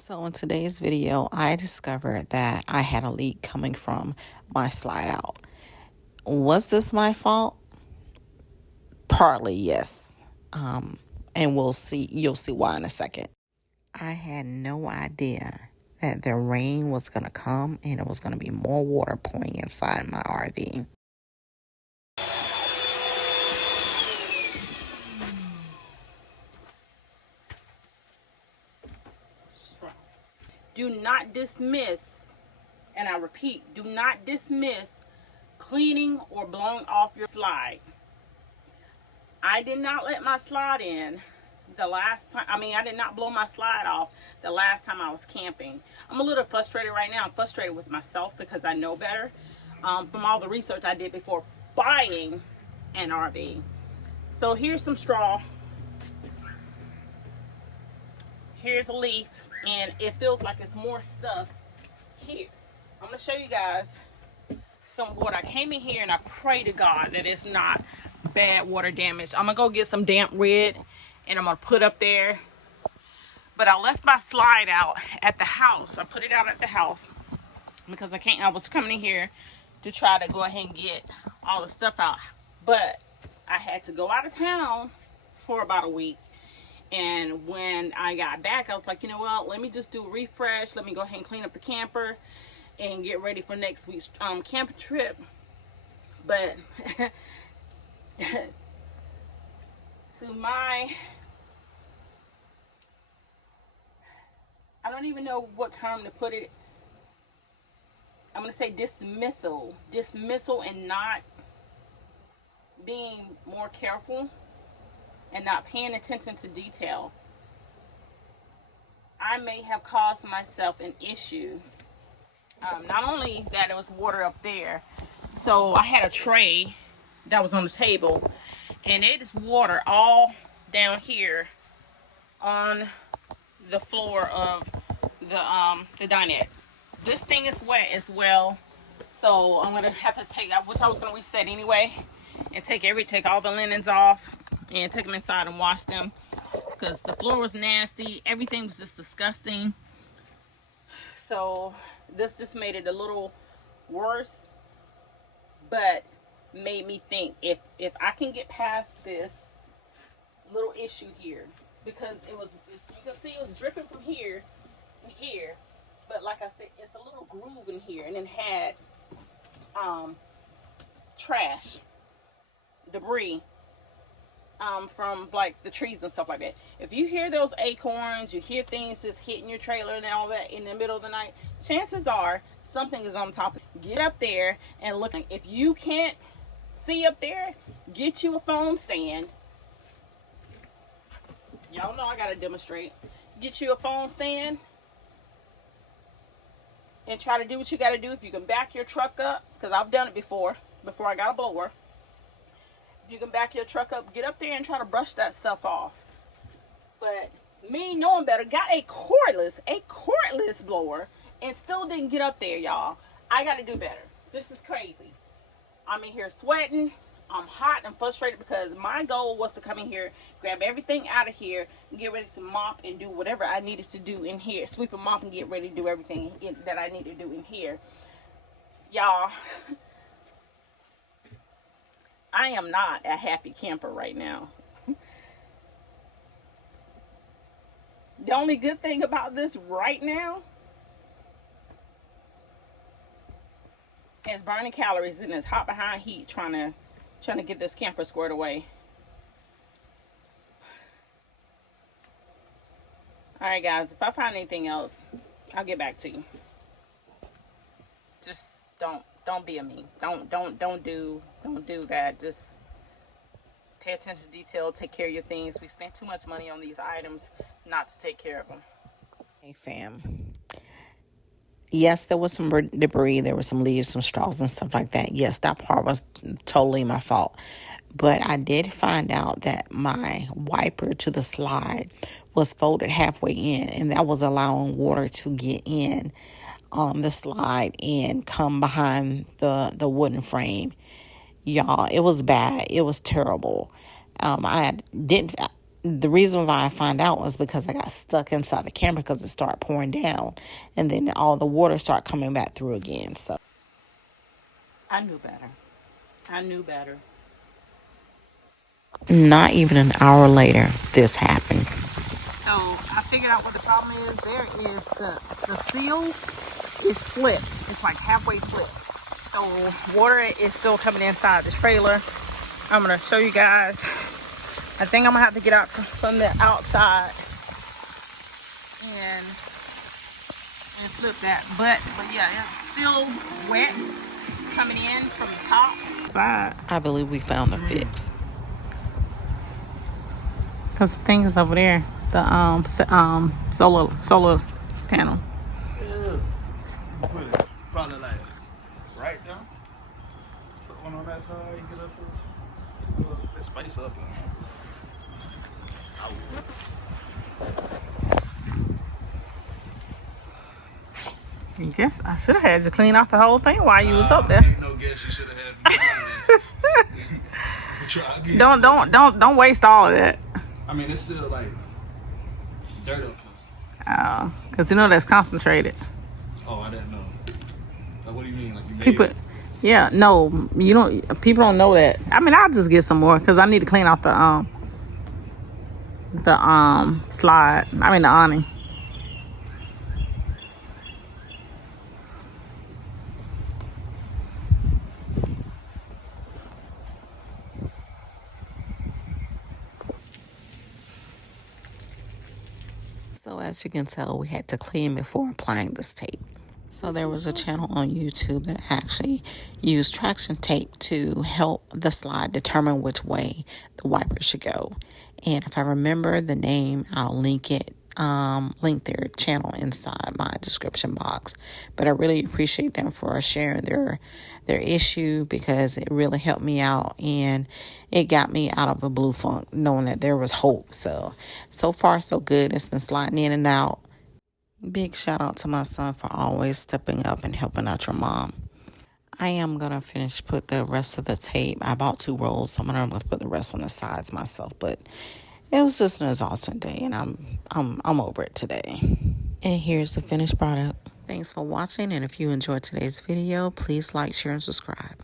So in today's video, I discovered that I had a leak coming from my slide out. Was this my fault? Partly, yes. And you'll see why in a second. I had no idea that the rain was going to come and it was going to be more water pouring inside my RV. Do not dismiss, and I repeat, do not dismiss cleaning or blowing off your slide. I did not let my slide in the last time. I did not blow my slide off the last time I was camping. I'm a little frustrated right now. I'm frustrated with myself because I know better from all the research I did before buying an RV. So here's some straw. Here's a leaf, and it feels like it's more stuff here. I'm going to show you guys some water. I came in here and I pray to God that it's not bad water damage. I'm gonna go get some damp red and I'm gonna put up there. But I left my slide out at the house. I put it out at the house because I was coming in here to try to go ahead and get all the stuff out. But I had to go out of town for about a week. And when I got back, I was like, you know what, let me just do a refresh. Let me go ahead and clean up the camper and get ready for next week's camping trip. But I don't even know what term to put it. I'm going to say dismissal and not being more careful and not paying attention to detail. I may have caused myself an issue. Not only that, it was water up there. So I had a tray that was on the table, and it is water all down here on the floor of the dinette. This thing is wet as well, so I'm gonna have to take, which I was gonna reset anyway, and take all the linens off and take them inside and wash them because the floor was nasty. Everything was just disgusting. So this just made it a little worse, but made me think if I can get past this little issue here, because you can see it was dripping from here and here, but like I said, it's a little groove in here, and it had trash, debris from like the trees and stuff like that. If you hear those acorns, you hear things just hitting your trailer and all that in the middle of the night, chances are something is on top. Get up there and look. If you can't see up there, get you a phone stand. Y'all know I gotta demonstrate. Get you a phone stand and try to do what you gotta do. If you can back your truck up, because I've done it before I got a blower. If you can back your truck up, get up there and try to brush that stuff off. But me knowing better, got a cordless blower and still didn't get up there, y'all. I gotta do better. This is crazy. I'm in here sweating. I'm hot and frustrated because my goal was to come in here, grab everything out of here, and get ready to mop and do whatever I needed to do in here. Sweep and mop and get ready to do everything that I need to do in here. Y'all, I am not a happy camper right now. The only good thing about this right now is burning calories in this hot behind heat trying to get this camper squared away. All right, guys, if I find anything else, I'll get back to you. Just don't be a me. Don't do that. Just pay attention to detail. Take care of your things. We spent too much money on these items not to take care of them. Hey, fam. Yes, there was some debris. There were some leaves, some straws, and stuff like that. Yes, that part was totally my fault. But I did find out that my wiper to the slide was folded halfway in, and that was allowing water to get in on the slide and come behind the wooden frame. Y'all, it was bad. It was terrible. I didn't. the reason why I found out was because I got stuck inside the camper because it started pouring down, and then all the water started coming back through again. So I knew better. I knew better. not even an hour later, this happened. So I figured out what the problem is. There is the seal is flipped. It's like halfway flipped. So water is still coming inside the trailer. I'm gonna show you guys. I think I'm gonna have to get out from the outside and flip that. But yeah, it's still wet. It's coming in from the top. Side. I believe we found the fix. Cause the thing is over there, the solar panel. Yeah. Put it probably like right there. Put one on that side. You get up to that space up. I guess I should have had you clean off the whole thing while you was up there. Ain't no guess you should have had me. Don't waste all of that. I mean, it's still like dirt up here. Cause you know that's concentrated. Oh, I didn't know. Like, what do you mean? Like you made People, it? yeah, no, you don't. People don't know that. I mean, I'll just get some more because I need to clean off the slide. I mean the awning. So as you can tell, we had to clean before applying this tape. So there was a channel on YouTube that actually used traction tape to help the slide determine which way the wiper should go. And if I remember the name, I'll link it, link their channel inside my description box. But I really appreciate them for sharing their issue because it really helped me out and it got me out of the blue funk knowing that there was hope. So far so good. It's been sliding in and out. Big shout out to my son for always stepping up and helping out your mom. I am going to put the rest of the tape. I bought 2 rolls, so I'm going to put the rest on the sides myself. But it was just an exhausting day, and I'm over it today. And here's the finished product. Thanks for watching, and if you enjoyed today's video, please like, share, and subscribe.